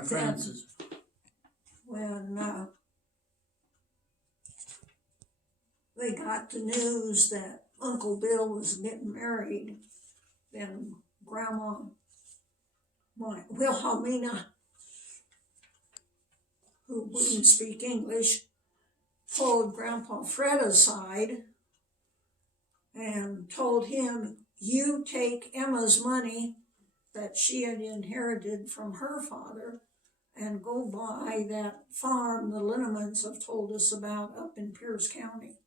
But Francis. When they got the news that Uncle Bill was getting married, then Grandma Wilhelmina, who wouldn't speak English, pulled Grandpa Fred aside and told him, "You take Emma's money that she had inherited from her father and go buy that farm the Linnemans have told us about up in Pierce County."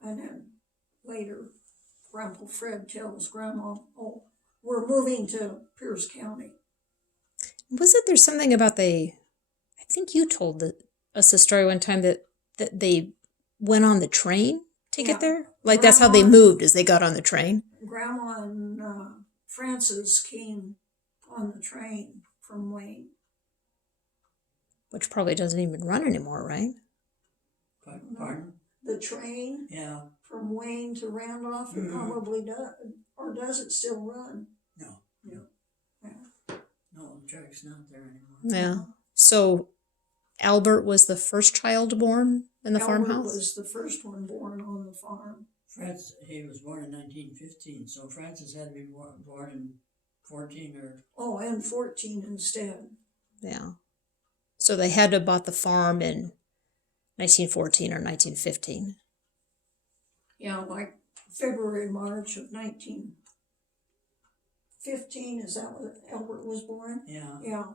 And then later, Grandpa Fred tells Grandma, "Oh, we're moving to Pierce County." Wasn't there something about I think you told us the story one time that they went on the train to get there? Like that's how they moved, as they got on the train? Grandma and Francis came on the train from Wayne. Which probably doesn't even run anymore, right? Pardon? The train? Yeah. From Wayne to Randolph, it probably does. Or does it still run? No. Yeah. No, the track's not there anymore. Yeah. So Albert was the first child born in the farmhouse? Albert was the first one born on the farm. He was born in 1915, so Francis had to be born in 14 or... Oh, and 14 instead. Yeah. So they had to have bought the farm in 1914 or 1915. Yeah, like February, March of 1915, is that when Albert was born? Yeah. Yeah.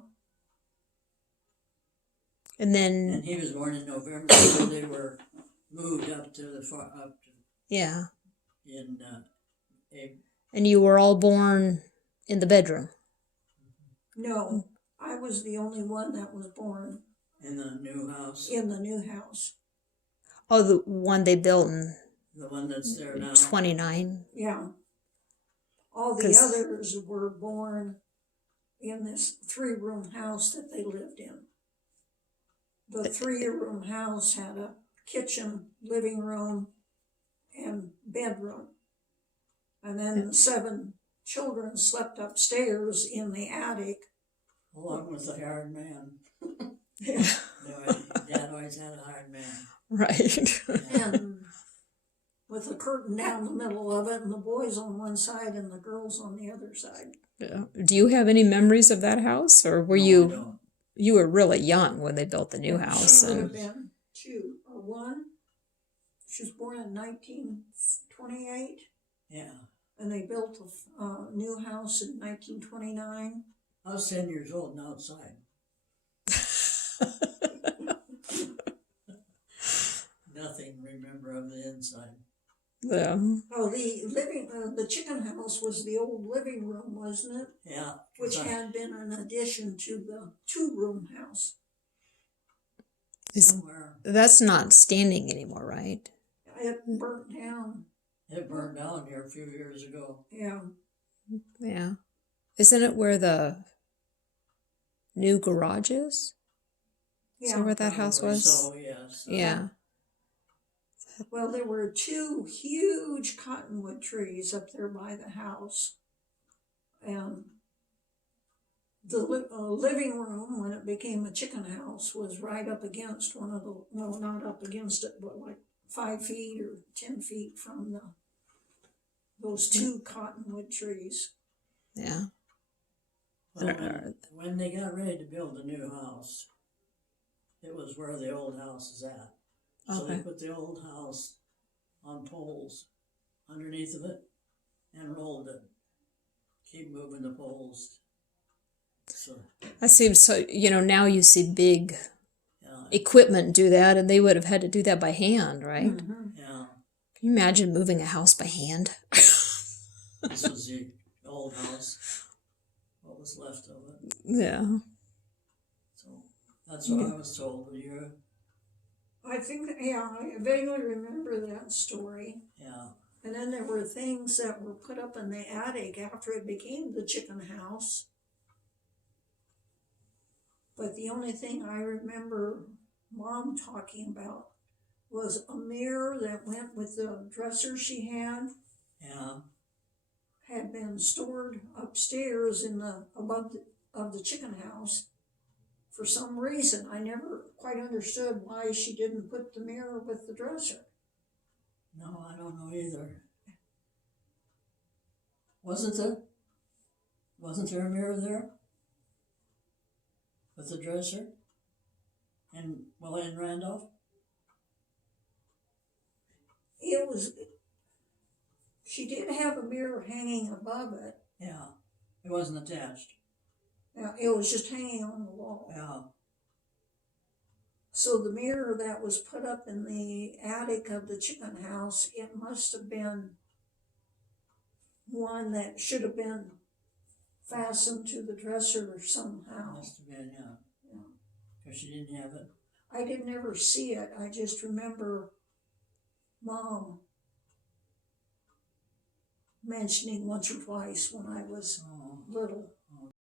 And then... And he was born in November, so they were moved up to the Yeah. In And you were all born in the bedroom? No, I was the only one that was born. In the new house? In the new house. Oh, the one they built in... The one that's there now? 29? Yeah. All the others were born in this 3-room house that they lived in. The 3-room house had a kitchen, living room, and bedroom. And then the 7 children slept upstairs in the attic. Along with the hired man. Yeah. Dad always had a hired man. Right. And with a curtain down the middle of it, and the boys on one side and the girls on the other side. Yeah. Do you have any memories of that house? Or were you were really young when they built the new house? She would have been 2 or 1. She was born in 1928. Yeah. And they built a new house in 1929. I was 10 years old and outside. Nothing remember of the inside. Yeah. Oh, the chicken house was the old living room, wasn't it? Yeah. Which had been an addition to the 2-room house. Somewhere. That's not standing anymore, right? It burnt down. It burned down here a few years ago. Yeah. Yeah. Isn't it where the new garage is? Yeah. Is that where that house was? So, yes. Yeah. Well, there were 2 huge cottonwood trees up there by the house. And the living room, when it became a chicken house, was right up against one of the, well, not up against it, but like 5 feet or 10 feet from those 2 cottonwood trees. Yeah. Well, when they got ready to build the new house, it was where the old house is at. So they put the old house on poles underneath of it and rolled it. Keep moving the poles. So That seems so, now you see big equipment do that, and they would have had to do that by hand, right? Mm-hmm. Yeah. Can you imagine moving a house by hand? This was the old house. What was left of it. Yeah. So that's what I was told. I think, I vaguely remember that story. Yeah. And then there were things that were put up in the attic after it became the chicken house. But the only thing I remember Mom talking about was a mirror that went with the dresser she had. Yeah. Had been stored upstairs in the above of the chicken house. for some reason, I never quite understood why she didn't put the mirror with the dresser. No, I don't know either. Wasn't there a mirror there? With the dresser? In Randolph? It was, she did have a mirror hanging above it. Yeah. It wasn't attached. Yeah, it was just hanging on the wall. Yeah. So the mirror that was put up in the attic of the chicken house, it must have been one that should have been fastened to the dresser somehow. Must have been, yeah. Yeah. Because she didn't have it. I didn't ever see it. I just remember Mom mentioning once or twice when I was little.